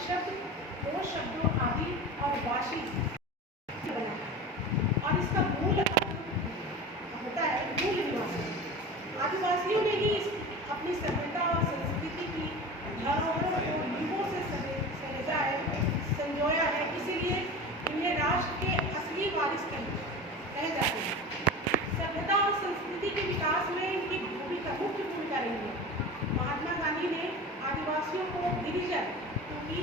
शब्द दो शब्दों आदि और वाशी से बना है और इसका मूल होता है मूल निवासी। आदिवासियों ने ही अपनी सभ्यता और संस्कृति की धरोहर को युगों से सहेजा है, संजोया है, इसीलिए इन्हें राष्ट्र के असली वारिस कहे जाते हैं। सभ्यता और संस्कृति के विकास में इनकी मुख्य भूमिका रही है। महात्मा गांधी ने आदिवासियों को गिरिजन, क्योंकि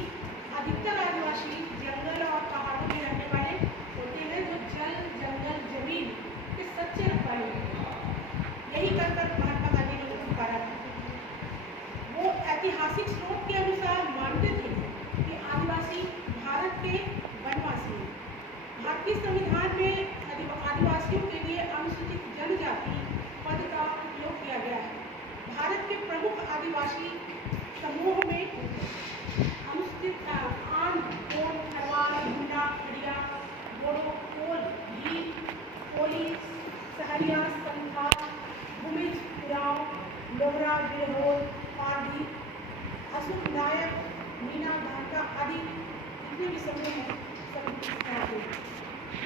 अधिकतर आदिवासी जंगल और पहाड़ों में रहने वाले होते हैं, जो जल जंगल जमीन के सच्चे रखवाले होते हैं। यही कर महात्मा गांधी ने उनको पुकारा था। वो ऐतिहासिक स्रोत के अनुसार मानते थे कि आदिवासी भारत के वनवासी हैं। भारतीय संविधान में आदिवासियों के लिए अनुसूचित जनजाति पद का उपयोग किया गया है। भारत के प्रमुख आदिवासी समूह में अनुसूचित आन, कोल, खरवाल, मुंडा, खड़िया, बोडो, कोल, भील, कोली, सहरिया, संथाल, भूमिज, उरांव, लोगरा, बिरहोर, पारधी, अशोक नायक, मीना, धारका आदि जितने भी समूह हैं सब।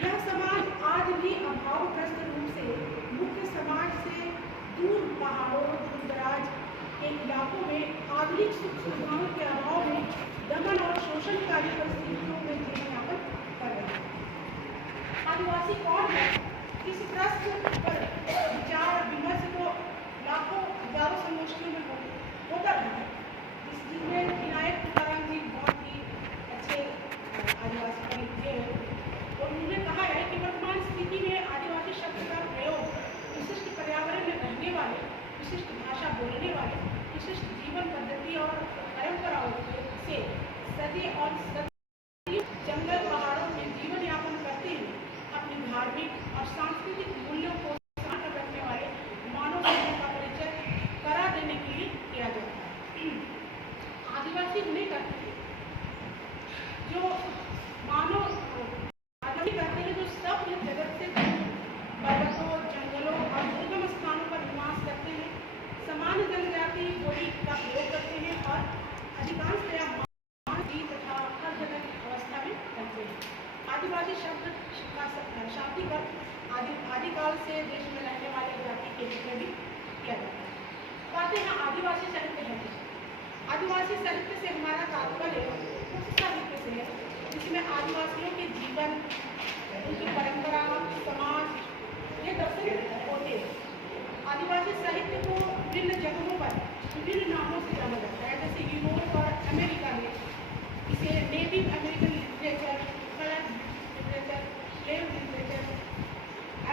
यह समाज आज भी अभावग्रस्त रूप से मुख्य समाज से दूर पहाड़ों, दूरदराज के इलाकों में आधुनिक सुख सुविधाओं के अभाव में दमन और शोषणकारी परिस्थितियों में जीवन यापन कर रहे हैं। आदिवासी कौन है? इस प्रश्न पर विचार विमर्श को लाखों हजारों संगोष्ठियों में होता है, जिसमें विनायक तुकाराम जी बहुत ही अच्छे आदिवासी कवि थे और उन्होंने कहा है कि वर्तमान स्थिति में आदिवासी शब्द का प्रयोग विशिष्ट पर्यावरण में रहने वाले, विशिष्ट भाषा बोलने वाले, विशिष्ट जीवन पद्धति और परंपराओं से सदी और सदी जंगल पहाड़ों में जीवन यापन करते हुए अपनी धार्मिक और सांस्कृतिक मूल्यों को साथ रखने वाले मानव समूह का परिचय करा देने के लिए किया जाता है। आदिवासी उन्हें कहते हैं जो मानव कहते हैं जो सब जगत से पर्वतों, जंगलों और दुर्गम स्थानों पर निवास करते हैं, समान जनजाति बोली का प्रयोग करते हैं और अधिकांशतया मानवी तथा हर जगह की अवस्था में रहते हैं। आदिवासी शब्द का शाब्दिक अर्थ आदिकाल से देश में रहने वाले जाति के रूप में भी किया जाता है। कहते हैं आदिवासी साहित्य है। आदिवासी साहित्य से हमारा तात्पर्य उस साहित्य से है जिसमें आदिवासियों के जीवन, उनकी परंपरा, समाज ये दर्शन होते हैं। आदिवासी साहित्य को विभिन्न जगहों पर विभिन्न नामों से जाना जाता है, जैसे यूरोप और अमेरिका में इसे native American literature, colour literature, slave literature,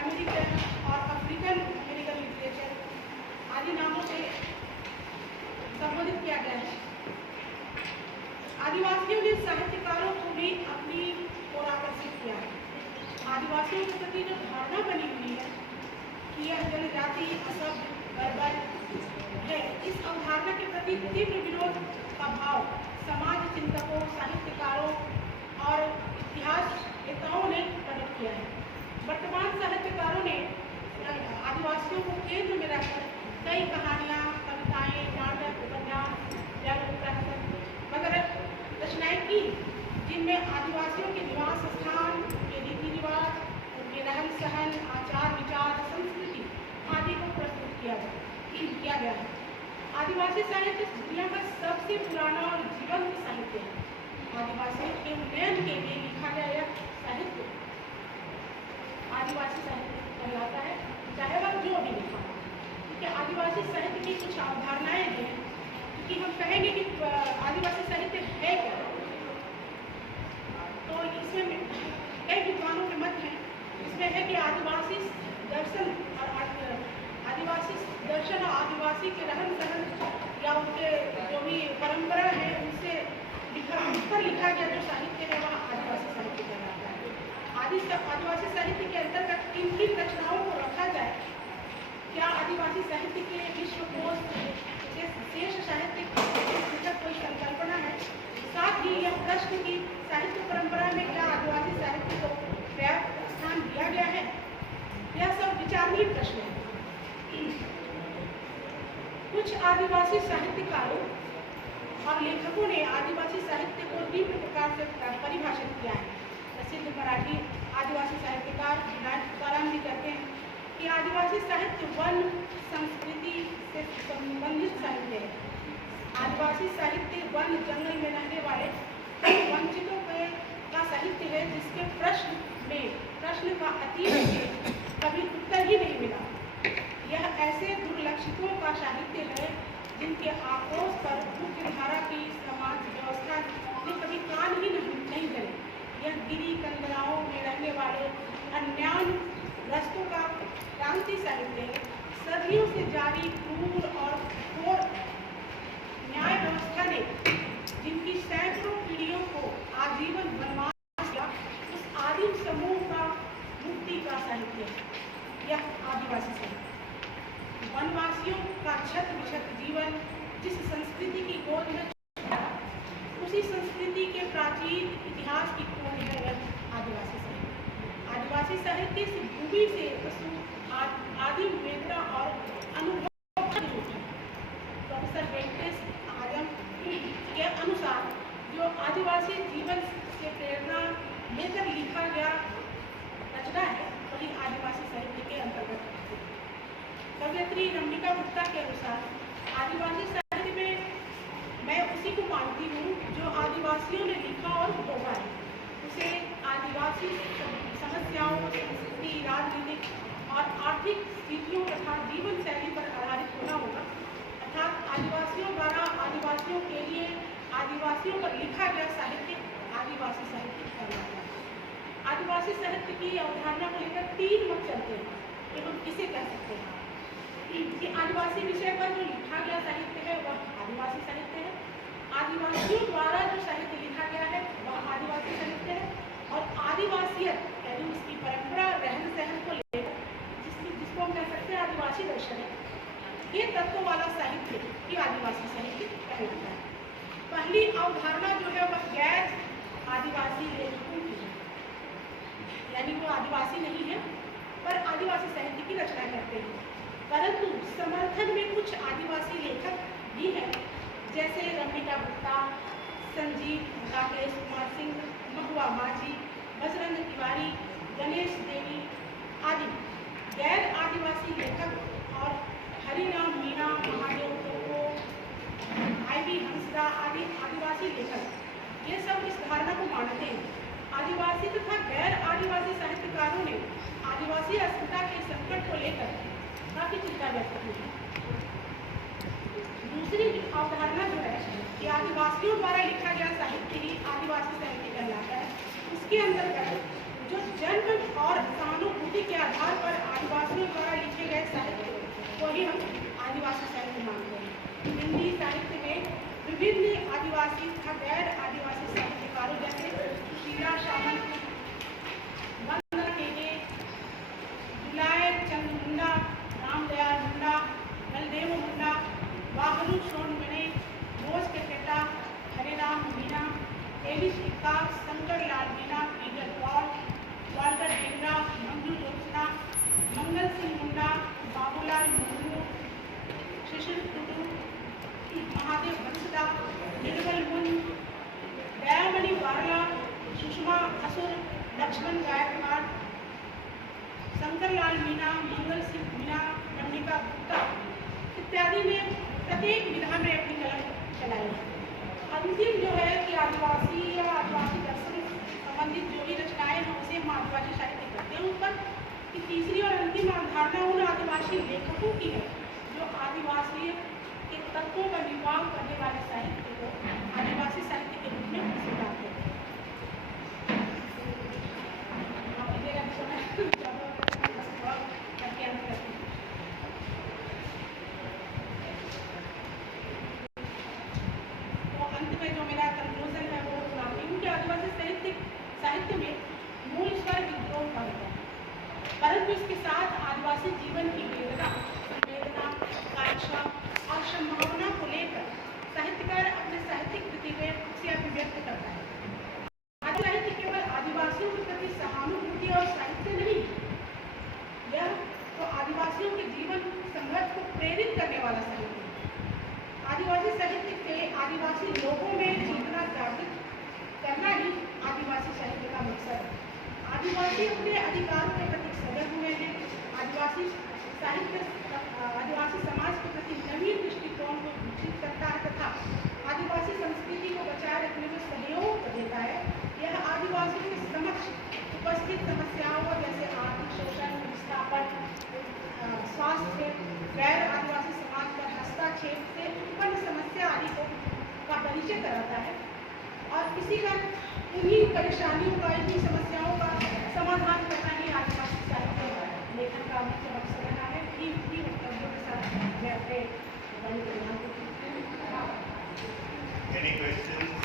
American और अफ्रीकन अमेरिकन लिटरेचर आदि नामों से संबोधित किया गया है। आदिवासियों ने साहित्यकारों को भी अपनी ओर आकर्षित किया है। आदिवासियों के प्रति जो धारणा बनी हुई है कि यह जनजाति असभ्य, बर्बर है, इस अवधारणा के प्रति तीव्र विरोध का भाव समाज चिंतकों, साहित्यकारों और इतिहासवेताओं ने प्रकट किया है। वर्तमान साहित्यकारों ने आदिवासियों को केंद्र में रखकर कई कहानियाँ, कविताएं, नाटक, उपन्यास, वगैरह रचनाएं की, जिनमें आदिवासियों के निवास स्थान, उनके रीति रिवाज, उनके रहन सहन, आचार विचार, संस्कृति आदि को प्रस्तुत किया गया है। आदिवासी साहित्य दुनिया का सबसे पुराना और जीवंत साहित्य है। आदिवासियों के उन्नयन के लिए लिखा गया यह साहित्य आदिवासी साहित्य कहलाता है, चाहे वह जो भी लिखा हो। क्योंकि आदिवासी साहित्य की कुछ अवधारणाएं हैं, क्योंकि हम कहेंगे कि आदिवासी साहित्य है क्या, तो इसमें कई विद्वानों के मत हैं। इसमें है कि आदिवासी दर्शन और आदिवासी के रहन सहन या उनके जो भी परंपरा है उनसे लिखा गया जो साहित्य है वह आदिवासी साहित्य कहलाता है। आदिवासी साहित्य के अंतर्गत किन किन रचनाओं को रखा जाए? क्या आदिवासी साहित्य के विश्वकोश शेष साहित्य कोई संकल्पना है? साथ ही यह प्रश्न की साहित्य परंपरा में क्या आदिवासी साहित्य को पर्याप्त स्थान दिया गया है? यह सब विचारणीय प्रश्न है। कुछ आदिवासी साहित्यकारों और लेखकों ने आदिवासी साहित्य को निम्न प्रकार से परिभाषित किया है। प्रसिद्ध मराठी आदिवासी साहित्यकार विनायक तुकाराम जी कहते हैं कि आदिवासी साहित्य वन संस्कृति से संबंधित साहित्य है। आदिवासी साहित्य वन जंगल में रहने वाले वंचितों का साहित्य है, जिसके प्रश्न का अतीत कभी उत्तर ही नहीं मिला। यह ऐसे दुर्लक्षितों का साहित्य है जिनके आक्रोश पर मुख्य धारा की समाज व्यवस्था ने कभी कान ही नहीं धरे। यह गिरी कंदराओं में रहने वाले अन्यान रस्तों का क्रांति साहित्य है। सदियों से जारी क्रूर और घोर न्याय व्यवस्था ने जिनकी सैकड़ों पीढ़ियों को आजीवन वनवास किया, उस आदिम समूह का मुक्ति का साहित्य है यह आदिवासी साहित्य। वनवासियों का छत विछत जीवन जिस संस्कृति की गोद में उसी संस्कृति के प्राचीन इतिहास की खोज है यह आदिवासी साहित्य। आदिवासी साहित्य इस भूमि से आदिम वेदना और अनुभव प्रोफेसर वेंकटेश आर्यम के अनुसार जो आदिवासी जीवन से प्रेरणा लेकर लिखा गया रचना है वही आदिवासी साहित्य के अंतर्गत है। कवयित्री रम्यिका गुप्ता के अनुसार आदिवासी साहित्य में मैं उसी को मानती हूँ जो आदिवासियों ने लिखा और भोगा है। उसे आदिवासी समस्याओं, संस्कृति, राजनीतिक और आर्थिक स्थितियों तथा जीवन शैली पर आधारित होना होगा। अर्थात आदिवासियों द्वारा आदिवासियों के लिए आदिवासियों पर लिखा गया साहित्य आदिवासी साहित्य कहलाता है। आदिवासी साहित्य की अवधारणा को लेकर तीन मत चलते हैं कि हम किसे कह सकते हैं कि आदिवासी विषय पर जो लिखा गया साहित्य है वह आदिवासी साहित्य है। आदिवासियों द्वारा जो साहित्य लिखा गया है वह आदिवासी साहित्य है। और आदिवासियत यानी उसकी परंपरा, रहन सहन को लेकर जिसको हम कह सकते हैं आदिवासी दर्शन है, ये तत्व वाला साहित्य ही आदिवासी साहित्य कहलाता है। पहली अवधारणा जो है वह गैर आदिवासी लेखकों की है, यानी वो आदिवासी नहीं है पर आदिवासी साहित्य की रचना करते हैं। परंतु समर्थन में कुछ आदिवासी लेखक भी हैं, जैसे रम्यिका गुप्ता, संजीव, राकेश कुमार सिंह, महुआ माझी, बजरंग तिवारी, गणेश देवी आदि गैर आदिवासी लेखक और हरिराम मीणा, महादेव टोको, आईवी हंसदा आदि आदिवासी लेखक ये सब इस धारणा को मानते हैं। आदिवासी तथा गैर आदिवासी साहित्यकारों ने आदिवासी अस्मिता के संकट को लेकर काफी चिंता व्यक्त की है। दूसरी अवधारणा जो है कि आदिवासियों द्वारा लिखा गया साहित्य ही आदिवासी साहित्य कहलाता है, उसके अंतर्गत जो जन्म और सहानुभूति के आधार पर आदिवासियों द्वारा लिखे गए साहित्य को ही हम आदिवासी साहित्य मानते हैं। हिंदी साहित्य में विभिन्न आदिवासी तथा गैर आदिवासी साहित्यकारों जैसे शीला सामंत, वंदना केगे, विलाय चंद मुंडा, रामदयाल मुंडा, बलदेव मुंडा, वाहलू सोनमणे, बोस केटा, Hariram Meena, Alice Ekka, Shankar Lal Meena, Peter Paul, Walter Dengra, Manju Jyotsna, Mangal Singh Munda, Babulal Murmu, Shishir Tudu, Mahadev Hansda, Nirmal Munj, Dayamani वारला, Sushma असुर, लक्ष्मण गायकवाड़, शंकरलाल मीणा, मंगल सिंह मीणा, रम्यिका गुप्ता इत्यादि ने प्रत्येक विधा में अपनी कलम चलाई है। अंतिम जो है कि आदिवासी या आदिवासी दर्शन संबंधित जो भी रचनाएं हैं उसे हम आदिवासी साहित्य करते हैं। ऊपर की तीसरी और अंतिम अवधारणा उन आदिवासी लेखकों की है जो आदिवासी के तत्वों का निर्वाह करने वाले साहित्य को आदिवासी साहित्य के रूप में स्वीकारते हैं। साहित्य में मूल स्वर विद्रोह का होता है, परंतु इसके साथ आदिवासी जीवन की वेदना, कांक्षा और संभावना को लेकर साहित्यकार अपने साहित्यिक कृति में उसे अभिव्यक्त करता है। आदि साहित्य केवल आदिवासियों के प्रति सहानुभूति और साहित्य नहीं, यह तो आदिवासियों के जीवन संघर्ष को प्रेरित करने वाला साहित्य है। आदिवासी साहित्य के आदिवासी आदिवासी अपने अधिकारों के प्रति सजग हुए हैं। आदिवासी साहित्य आदिवासी समाज के प्रति नवीन दृष्टिकोण को विकसित करता है तथा आदिवासी संस्कृति को बचाए रखने में सहयोग देता है। यह आदिवासियों के समक्ष उपस्थित समस्याओं जैसे आर्थिक शोषण, विस्थापन, स्वास्थ्य, गैर आदिवासी समाज पर हस्तक्षेप से उत्पन्न समस्या आदि का परिचय कराता है और इसी का इन्हीं परेशानियों का, इन्हीं समस्याओं का समाधान करना ही आदिवासी साहित्य लेखन का मुख्य मकसद रहा है। इन्हीं वक्तव्यों के साथ मैं अपने Any questions?